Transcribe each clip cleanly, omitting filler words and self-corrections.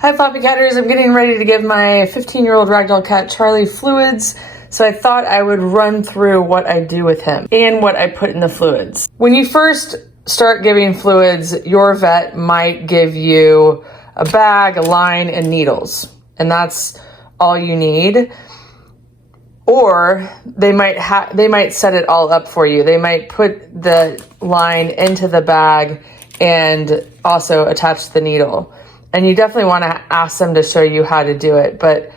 Hi Floppycatters, I'm getting ready to give my 15-year-old Ragdoll cat Charlie fluids, so I thought I would run through what I do with him and what I put in the fluids. When you first start giving fluids, your vet might give you a bag, a line, and needles, and that's all you need. Or they might set it all up for you. They might put the line into the bag and also attach the needle. And you definitely want to ask them to show you how to do it. But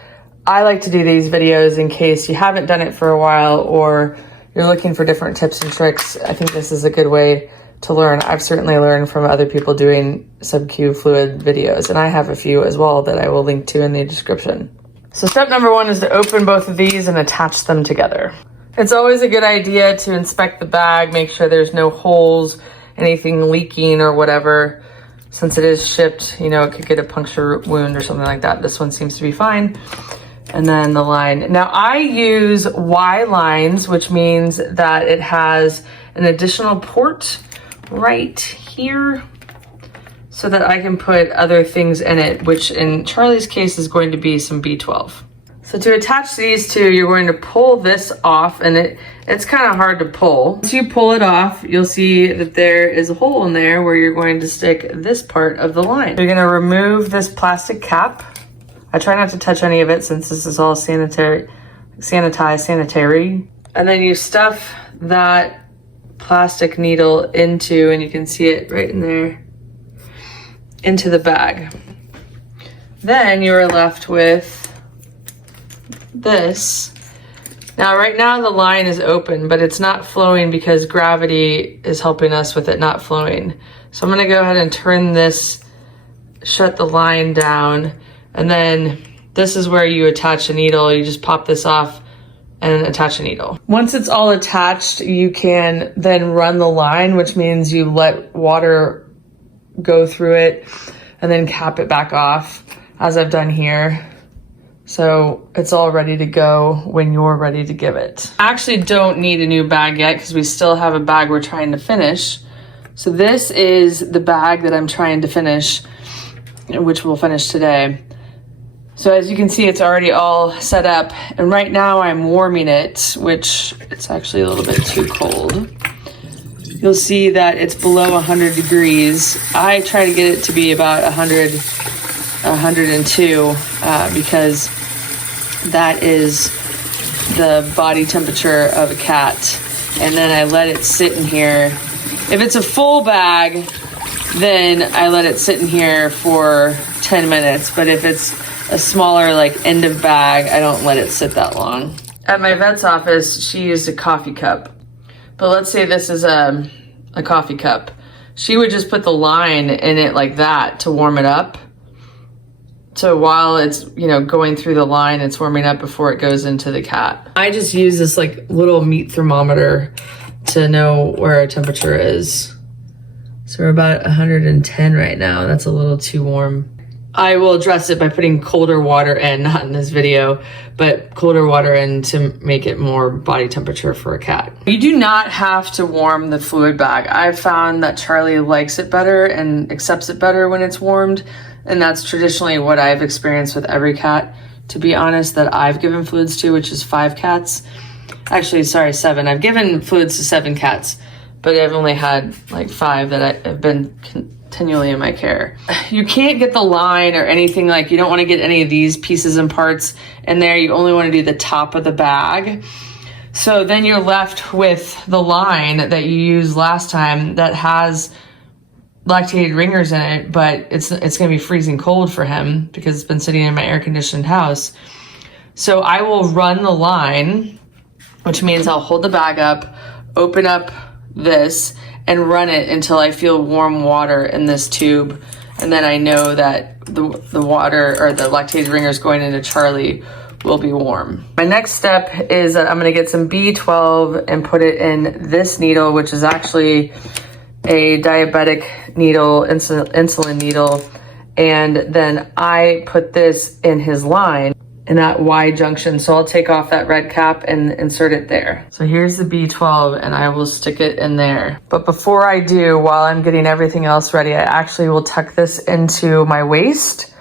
I like to do these videos in case you haven't done it for a while or you're looking for different tips and tricks. I think this is a good way to learn. I've certainly learned from other people doing sub-Q fluid videos, and I have a few as well that I will link to in the description. So step number 1 is to open both of these and attach them together. It's always a good idea to inspect the bag, make sure there's no holes, anything leaking or whatever. Since it is shipped, you know, it could get a puncture wound or something like that. This one seems to be fine. And then the line. Now I use Y lines, which means that it has an additional port right here so that I can put other things in it, which in Charlie's case is going to be some B12. So to attach these two, you're going to pull this off, and it's kind of hard to pull. Once you pull it off, you'll see that there is a hole in there where you're going to stick this part of the line. You're gonna remove this plastic cap. I try not to touch any of it since this is all sanitary. And then you stuff that plastic needle into, and you can see it right in there, into the bag. Then you are left with this. Now right now the line is open, but it's not flowing because gravity is helping us with it not flowing. So I'm gonna go ahead and turn this, shut the line down, and then this is where you attach a needle. You just pop this off and attach a needle. Once it's all attached, you can then run the line, which means you let water go through it and then cap it back off, as I've done here. So it's all ready to go when you're ready to give it. I actually don't need a new bag yet because we still have a bag we're trying to finish. So this is the bag that I'm trying to finish, which we'll finish today. So as you can see, it's already all set up. And right now I'm warming it, which it's actually a little bit too cold. You'll see that it's below 100 degrees. I try to get it to be about 102 because that is the body temperature of a cat. And then I let it sit in here. If it's a full bag, then I let it sit in here for 10 minutes. But if it's a smaller, like end of bag, I don't let it sit that long. At my vet's office, she used a coffee cup. But let's say this is a coffee cup. She would just put the line in it like that to warm it up. So while it's, you know, going through the line, it's warming up before it goes into the cat. I just use this like little meat thermometer to know where our temperature is. So we're about 110 right now. That's a little too warm. I will address it by putting colder water in, not in this video, but colder water in to make it more body temperature for a cat. You do not have to warm the fluid bag. I've found that Charlie likes it better and accepts it better when it's warmed. And that's traditionally what I've experienced with every cat, to be honest, that I've given fluids to, which is 5 cats. Actually, sorry, 7. I've given fluids to 7 cats, but I've only had like 5 that have been continually in my care. You can't get the line or anything, like you don't want to get any of these pieces and parts in there. You only want to do the top of the bag. So then you're left with the line that you used last time that has lactated ringers in it, but it's gonna be freezing cold for him because it's been sitting in my air-conditioned house. So I will run the line, which means I'll hold the bag up, open up this, and run it until I feel warm water in this tube. And then I know that the water or the lactated ringers going into Charlie will be warm. My next step is that I'm gonna get some B12 and put it in this needle, which is actually a diabetic needle, insulin needle, and then I put this in his line in that Y junction. So I'll take off that red cap and insert it there. So here's the B12 and I will stick it in there. But before I do, while I'm getting everything else ready, I actually will tuck this into my waist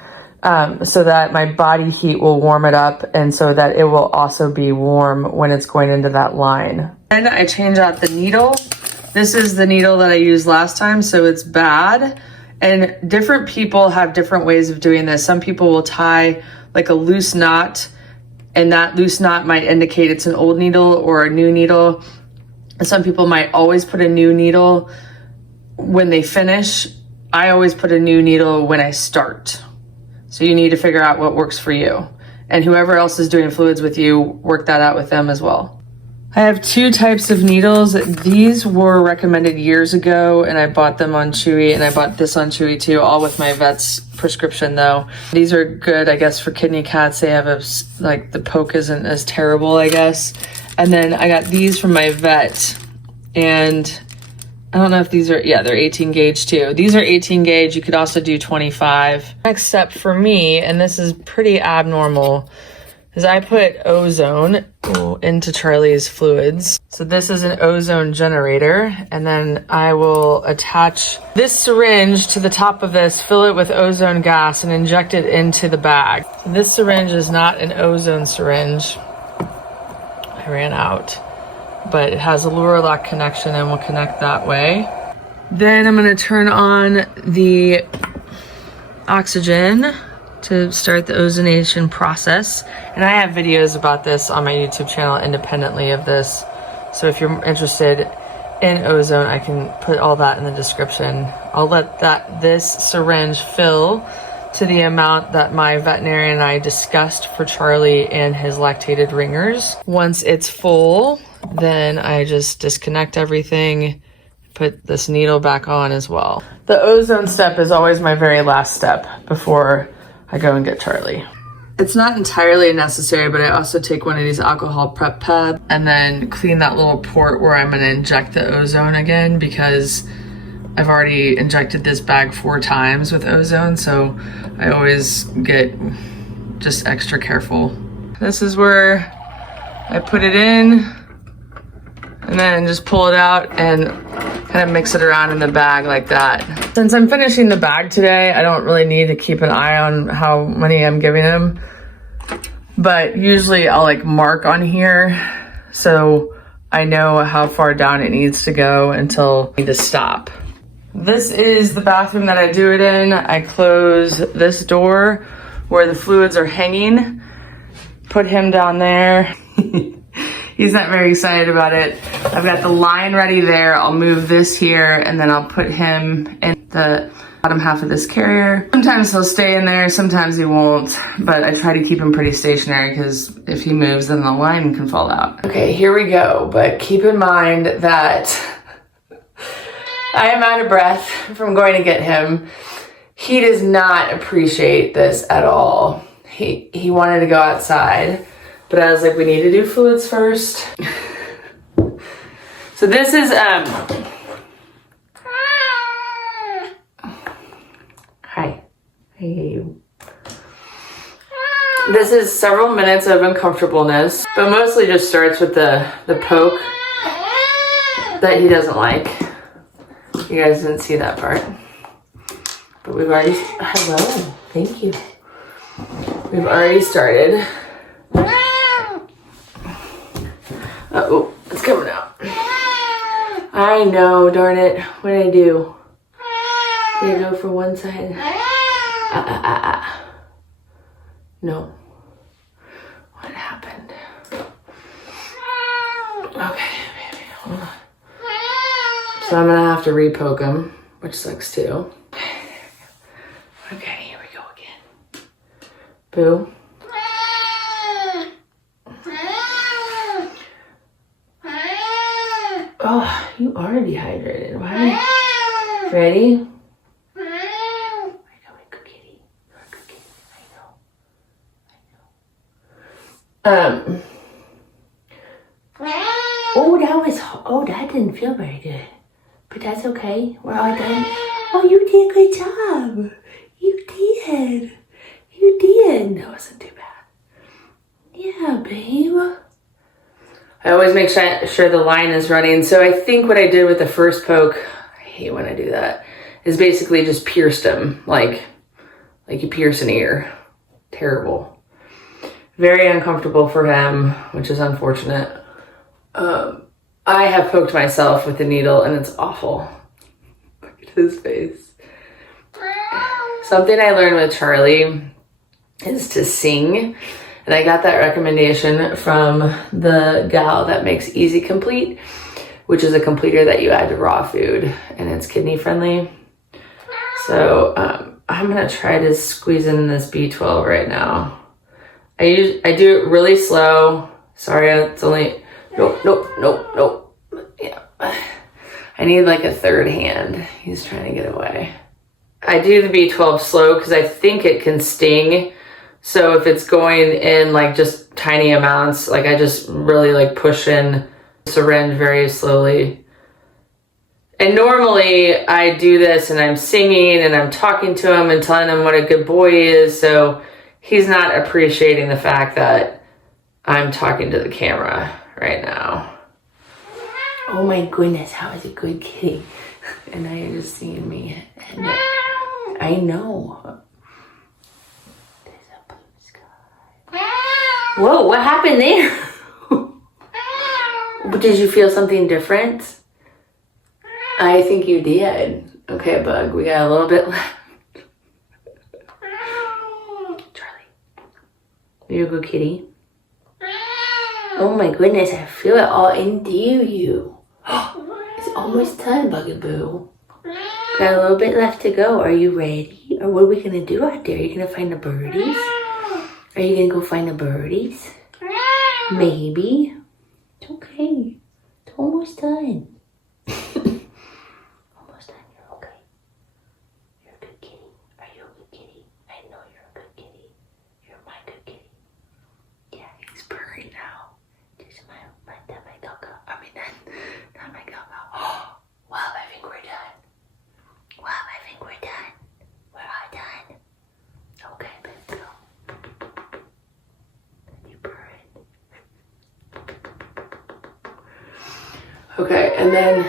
so that my body heat will warm it up and so that it will also be warm when it's going into that line. Then I change out the needle. This is the needle that I used last time, so it's bad. And different people have different ways of doing this. Some people will tie like a loose knot, and that loose knot might indicate it's an old needle or a new needle. And some people might always put a new needle when they finish. I always put a new needle when I start. So you need to figure out what works for you. And whoever else is doing fluids with you, work that out with them as well. I have 2 types of needles. These were recommended years ago, and I bought them on Chewy, and I bought this on Chewy too, all with my vet's prescription though. These are good, I guess, for kidney cats. They have like the poke isn't as terrible, I guess. And then I got these from my vet, and I don't know if these are, yeah, they're 18 gauge too. These are 18 gauge. You could also do 25. Next step for me, and this is pretty abnormal, is I put ozone into Charlie's fluids. So this is an ozone generator, and then I will attach this syringe to the top of this, fill it with ozone gas, and inject it into the bag. This syringe is not an ozone syringe. I ran out, but it has a lure lock connection and will connect that way. Then I'm gonna turn on the oxygen to start the ozonation process. And I have videos about this on my YouTube channel independently of this. So if you're interested in ozone, I can put all that in the description. I'll let this syringe fill to the amount that my veterinarian and I discussed for Charlie and his lactated ringers. Once it's full, then I just disconnect everything, put this needle back on as well. The ozone step is always my very last step before I go and get Charlie. It's not entirely necessary, but I also take one of these alcohol prep pads and then clean that little port where I'm gonna inject the ozone again, because I've already injected this bag 4 times with ozone, so I always get just extra careful. This is where I put it in and then just pull it out and kind of mix it around in the bag like that. Since I'm finishing the bag today, I don't really need to keep an eye on how many I'm giving him, but usually I'll like mark on here so I know how far down it needs to go until I need to stop. This is the bathroom that I do it in. I close this door where the fluids are hanging, put him down there. He's not very excited about it. I've got the line ready there. I'll move this here and then I'll put him in the bottom half of this carrier. Sometimes he'll stay in there, sometimes he won't, but I try to keep him pretty stationary because if he moves, then the line can fall out. Okay, here we go, but keep in mind that I am out of breath from going to get him. He does not appreciate this at all. He wanted to go outside, but I was like, we need to do fluids first. So this is, hi, hey. This is several minutes of uncomfortableness, but mostly just starts with the poke that he doesn't like. You guys didn't see that part, but we've already, hello, thank you. We've already started. Uh-oh, it's coming out. I know, darn it. What did I do? Did I go for one side? No. What happened? Okay, baby, hold on. So I'm gonna have to re-poke him, which sucks too. Okay, here we go again. Boo. Oh, you are dehydrated. Why? Ready? Where you going, good kitty? You're a good kitty. I know. Oh, that didn't feel very good. But that's okay. We're all done. Oh, you did a good job. You did. You did. That wasn't too bad. Yeah, babe. I always make sure the line is running. So I think what I did with the first poke, I hate when I do that, is basically just pierced him like you pierce an ear. terrible. Very uncomfortable for him, which is unfortunate. I have poked myself with a needle and it's awful. Look at his face. Something I learned with Charlie is to sing. And I got that recommendation from the gal that makes Easy Complete, which is a completer that you add to raw food and it's kidney friendly. So I'm gonna try to squeeze in this B12 right now. I do it really slow. Sorry, it's only, nope. Yeah. I need like a third hand. He's trying to get away. I do the B12 slow because I think it can sting. So if it's going in like just tiny amounts, like I just really like push in syringe very slowly. And normally I do this and I'm singing and I'm talking to him and telling him what a good boy he is. So he's not appreciating the fact that I'm talking to the camera right now. Oh my goodness, how is a good kitty? And now you're just seeing me. And I know. There's a blue sky. Whoa, what happened there? Did you feel something different? I think you did. Okay, Bug, we got a little bit left. Charlie, are you a good kitty? Oh my goodness, I feel it all into you. It's almost done, Bugaboo. Got a little bit left to go. Are you ready? Or what are we gonna do out there? Are you gonna find the birdies? Are you gonna go find the birdies? Maybe. It's okay. It's almost done. Almost done. You're okay. You're a good kitty. Are you a good kitty? I know you're a good kitty. You're my good kitty. Yeah, he's purring now. This is my gaga. I mean, not my gaga. Oh, wow, I think we're done. Wow, I think we're done. We're all done. Okay, let's go. You purring. Okay, and then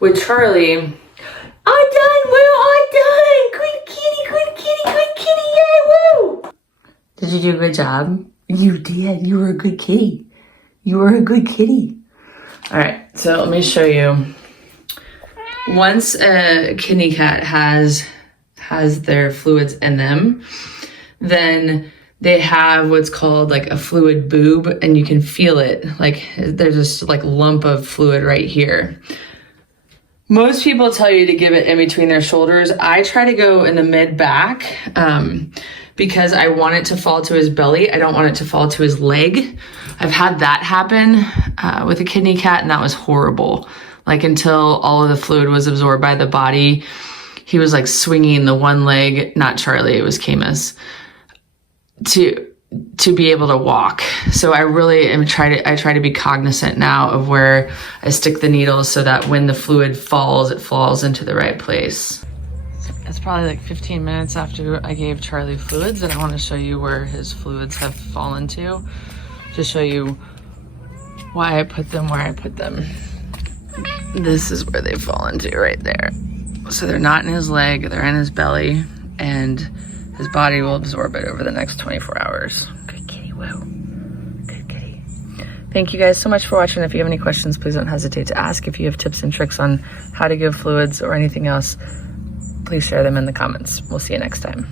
with Charlie, all done. We're all done. Good kitty, good kitty, good kitty. Yay, woo! Did you do a good job? You did. You were a good kitty. You were a good kitty. All right, so let me show you. Once a kidney cat has their fluids in them, then they have what's called like a fluid boob, and you can feel it. Like there's this like lump of fluid right here. Most people tell you to give it in between their shoulders. I try to go in the mid back because I want it to fall to his belly. I don't want it to fall to his leg. I've had that happen with a kidney cat, and that was horrible. Like until all of the fluid was absorbed by the body, he was like swinging the one leg, not Charlie, it was Camus, to be able to walk. So I really am I try to be cognizant now of where I stick the needles so that when the fluid falls, it falls into the right place. It's probably like 15 minutes after I gave Charlie fluids, and I want to show you where his fluids have fallen to show you why I put them where I put them. This is where they fall into right there. So they're not in his leg, they're in his belly, and his body will absorb it over the next 24 hours. Good kitty, woo. Good kitty. Thank you guys so much for watching. If you have any questions, please don't hesitate to ask. If you have tips and tricks on how to give fluids or anything else, please share them in the comments. We'll see you next time.